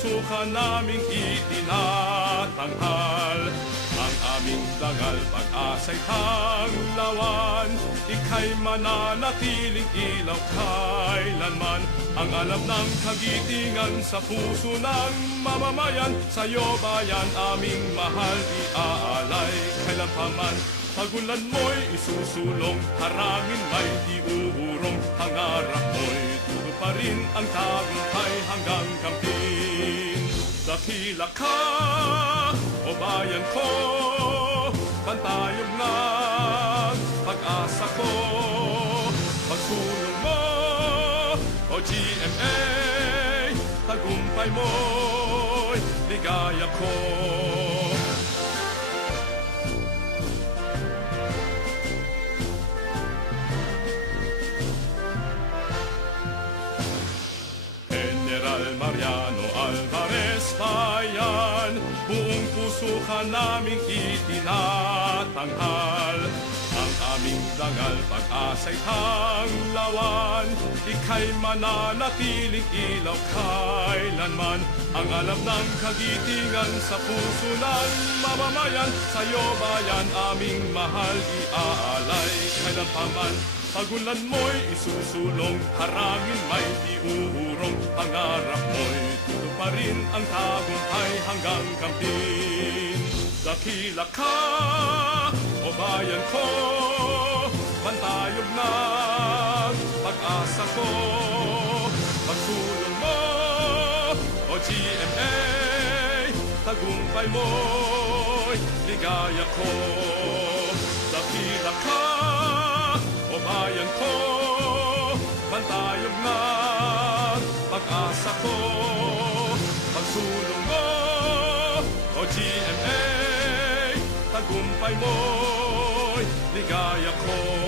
Buong puso ka naming itinatanghal. Ang aming dangal pag-asa'y tanglawan Ika'y mananatiling ilaw kailanman. Ang alam ng kagitingan sa puso ng mamamayan. Sa'yo bayan aming mahal iaalay. Kailan pa man Pagulan mo'y isusulong, harangin may di uurong Pangarap mo'y tuto pa rin ang tagumpay hanggang kampin Dakila ka, o bayan ko, pantayog na pag-asa ko Pagsulong mo, o GMA, tagumpay mo'y ligaya ko Alvarez Bayan Buong puso ka naming itinatanghal. Ang aming dangal pag-asa'y tanglawan. Ika'y mananatiling ilaw kailanman. Ang alam ng kagitingan sa puso ng mamamayan. Sa'yo bayan aming mahal iaalay Kailan pa man. Pagulan mo'y isusulong, harangin may iuurong Pangarap pa rin ang tagumpay hanggang kampin Dakila ka, o bayan ko, pantayog na pag-asa ko. Pagsulong mo, o GMA, tagumpay mo'y ligaya ko. Dakila ka, GMA, tagumpay mo'y ligaya ko